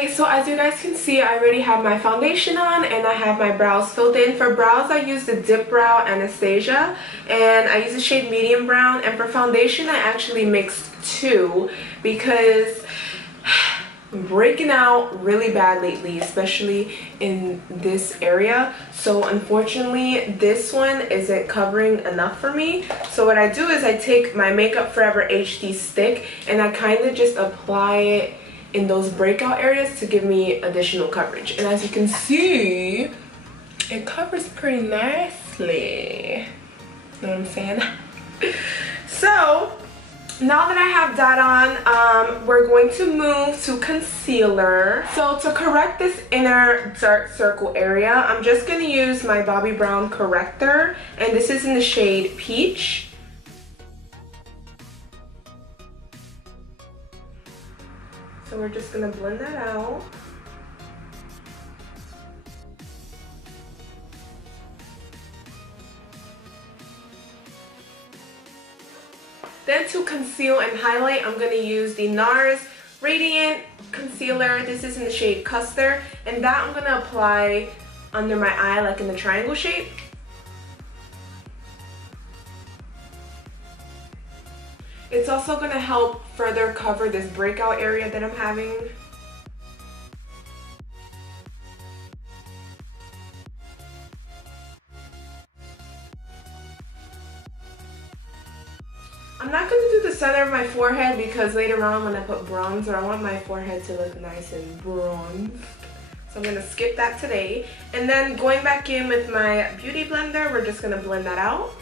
Alright, so as you guys can see, I already have my foundation on and I have my brows filled in. For brows, I use the Dip Brow Anastasia and I use the shade medium brown. And for foundation, I actually mixed two because I'm breaking out really bad lately, especially in this area. So unfortunately, this one isn't covering enough for me. So what I do is I take my Makeup Forever HD stick and I kind of just apply it in those breakout areas to give me additional coverage. And as you can see, it covers pretty nicely. Know what I'm saying? So now that I have that on, we're going to move to concealer. So to correct this inner dark circle area, I'm just going to use my Bobbi Brown corrector, and this is in the shade Peach. So we're just going to blend that out. Then to conceal and highlight, I'm going to use the NARS Radiant Concealer. This is in the shade Custard. And that I'm going to apply under my eye, like in the triangle shape. It's also going to help further cover this breakout area that I'm having. I'm not going to do the center of my forehead because later on when I put bronzer, I want my forehead to look nice and bronzed. So I'm going to skip that today. And then going back in with my Beauty Blender, we're just going to blend that out.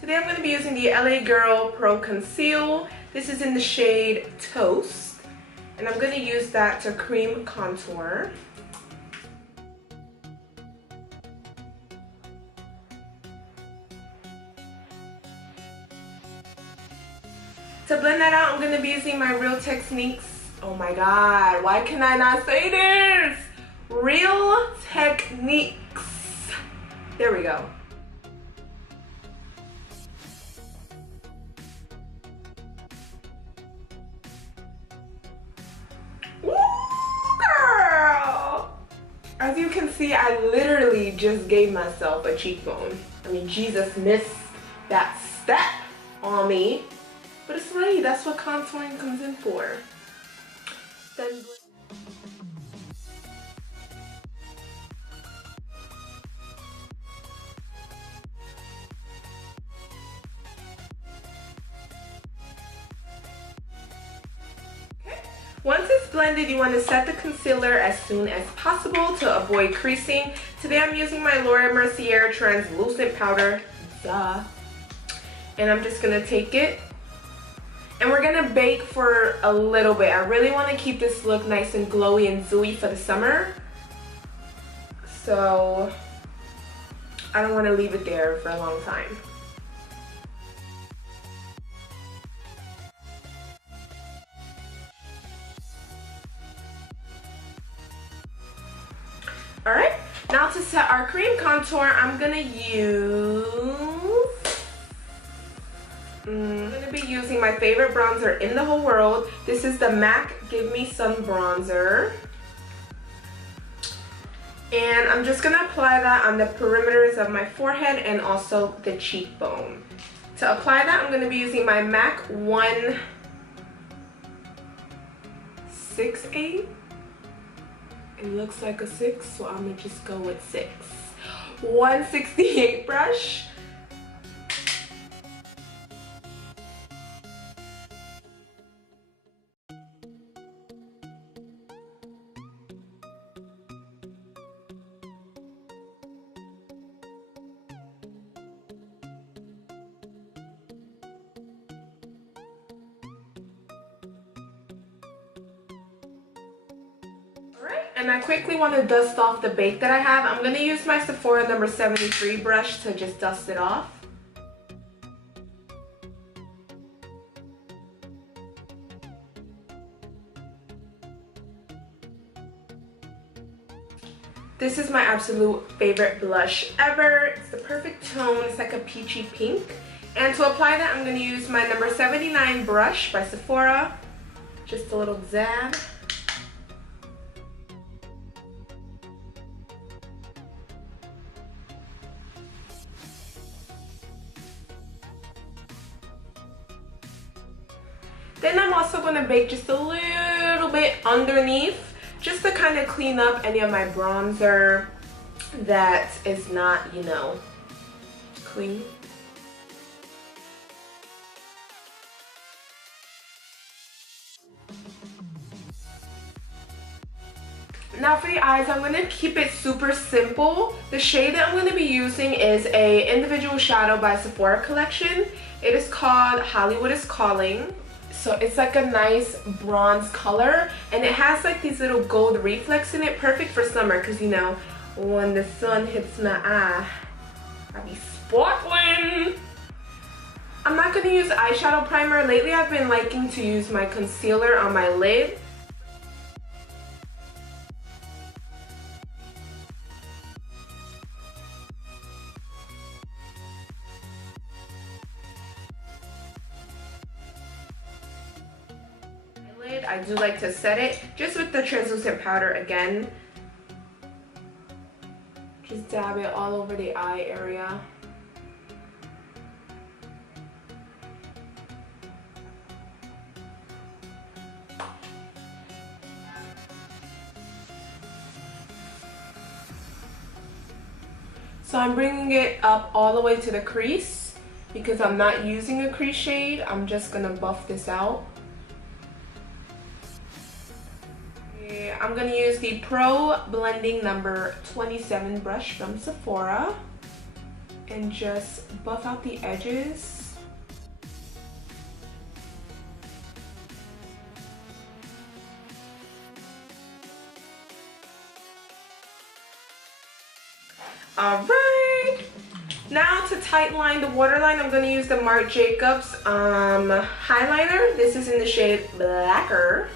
Today I'm going to be using the LA Girl Pro Conceal. This is in the shade Toast. And I'm going to use that to cream contour. To blend that out, I'm going to be using my Real Techniques. Oh my god, why can I not say this? Real Techniques. There we go. Woo, girl! As you can see, I literally just gave myself a cheekbone. I mean, Jesus missed that step on me. But it's right, that's what contouring comes in for. Then once it's blended, you want to set the concealer as soon as possible to avoid creasing. Today I'm using my Laura Mercier translucent powder, duh. And I'm just gonna take it. And we're gonna bake for a little bit. I really wanna keep this look nice and glowy and dewy for the summer. So I don't wanna leave it there for a long time. All right, now to set our cream contour, I'm gonna be using my favorite bronzer in the whole world. This is the MAC Give Me Sun Bronzer. And I'm just gonna apply that on the perimeters of my forehead and also the cheekbone. To apply that, I'm gonna be using my MAC 168. It looks like a 6, so I'm gonna just go with 6. 168 brush. And I quickly want to dust off the bake that I have. I'm going to use my Sephora number 73 brush to just dust it off. This is my absolute favorite blush ever. It's the perfect tone. It's like a peachy pink. And to apply that, I'm going to use my number 79 brush by Sephora. Just a little dab. Then I'm also going to bake just a little bit underneath, just to kind of clean up any of my bronzer that is not, you know, clean. Now for the eyes, I'm going to keep it super simple. The shade that I'm going to be using is a individual shadow by Sephora collection. It is called Hollywood is Calling. So it's like a nice bronze color, and it has like these little gold reflex in it, perfect for summer, because you know, when the sun hits my eye, I be sparkling. I'm not going to use eyeshadow primer. Lately I've been liking to use my concealer on my lid. I do like to set it just with the translucent powder again. Just dab it all over the eye area. So I'm bringing it up all the way to the crease because I'm not using a crease shade. I'm just gonna buff this out. I'm going to use the Pro Blending number 27 brush from Sephora and just buff out the edges. Alright, now to tight line the waterline, I'm going to use the Marc Jacobs highlighter. This is in the shade Blacker.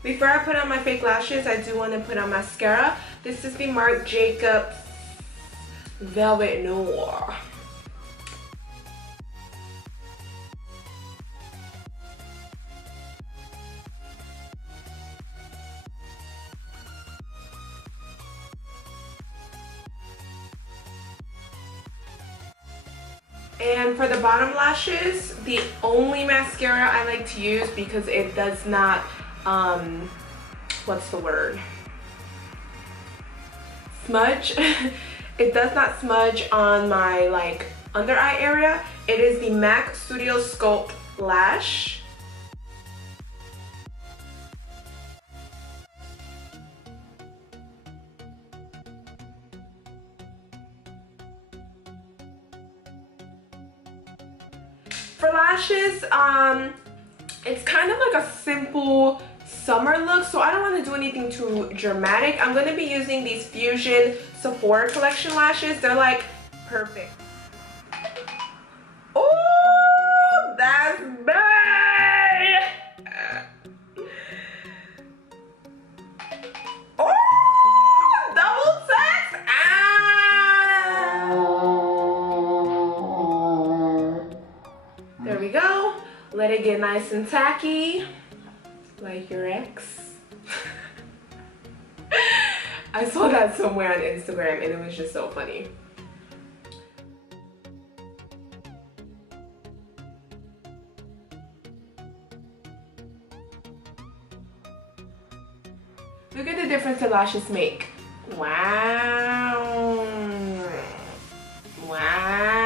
Before I put on my fake lashes, I do want to put on mascara. This is the Marc Jacobs Velvet Noir. And for the bottom lashes, the only mascara I like to use because it does not what's the word? Smudge. It does not smudge on my like under eye area. It is the MAC Studio Sculpt Lash. For lashes, it's kind of like a simple summer look, so I don't want to do anything too dramatic. I'm going to be using these Fusion Sephora collection lashes. They're like perfect. Oh, that's bad. Oh, double sex. Ah. There we go. Let it get nice and tacky. Like your ex. I saw that somewhere on Instagram and it was just so funny. Look at the difference the lashes make. Wow. Wow.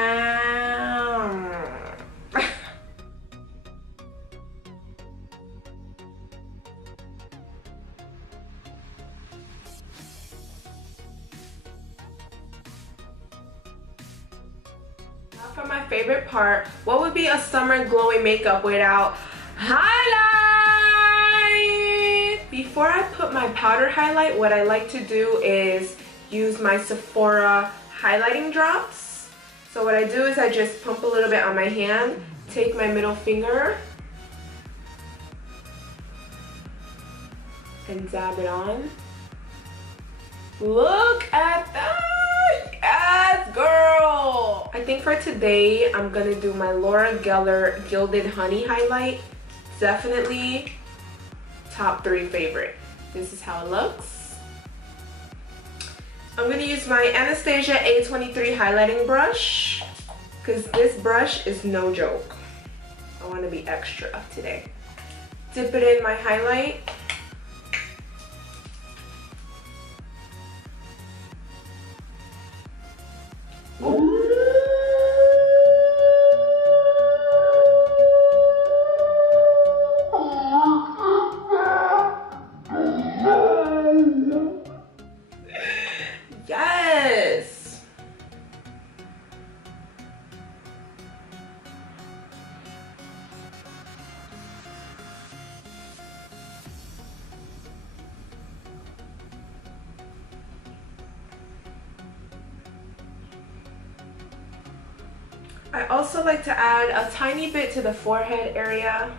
For my favorite part, what would be a summer glowy makeup without highlight? Before I put my powder highlight, what I like to do is use my Sephora highlighting drops. So what I do is I just pump a little bit on my hand, take my middle finger, and dab it on. Look at that! Yes, girl! I think for today, I'm gonna do my Laura Geller Gilded Honey highlight. Definitely top 3 favorite. This is how it looks. I'm gonna use my Anastasia A23 highlighting brush because this brush is no joke. I want to be extra today. Dip it in my highlight. Yes! I also like to add a tiny bit to the forehead area.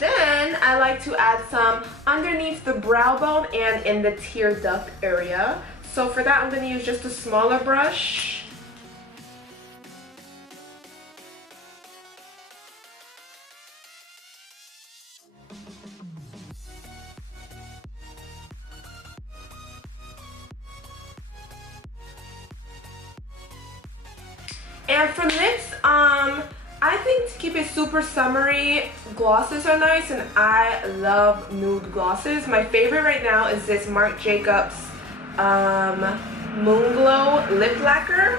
Then I like to add some underneath the brow bone and in the tear duct area. So for that, I'm going to use just a smaller brush. And for lips, I think to keep it super summery, glosses are nice, and I love nude glosses. My favorite right now is this Marc Jacobs Moon Glow Lip Lacquer.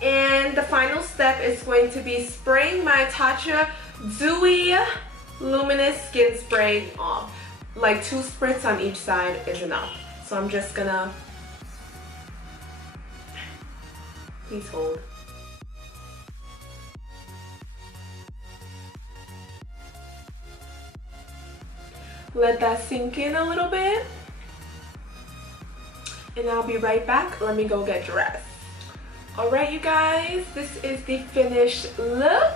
And the final step is going to be spraying my Tatcha Dewy Luminous Skin Spray off. Like 2 spritz on each side is enough. So I'm just gonna, please hold. Let that sink in a little bit. And I'll be right back. Let me go get dressed. Alright you guys, this is the finished look.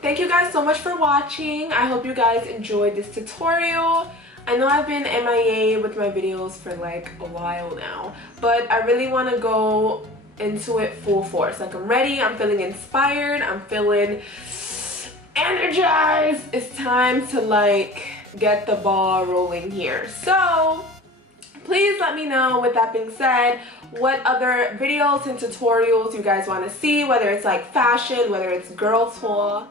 Thank you guys so much for watching. I hope you guys enjoyed this tutorial. I know I've been MIA with my videos for like a while now, but I really want to go into it full force. Like I'm ready, I'm feeling inspired, I'm feeling energized. It's time to like get the ball rolling here. So please let me know, with that being said, what other videos and tutorials you guys want to see, whether it's like fashion, whether it's girl talk.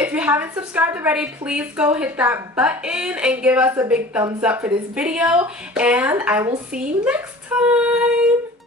If you haven't subscribed already, please go hit that button and give us a big thumbs up for this video, and I will see you next time.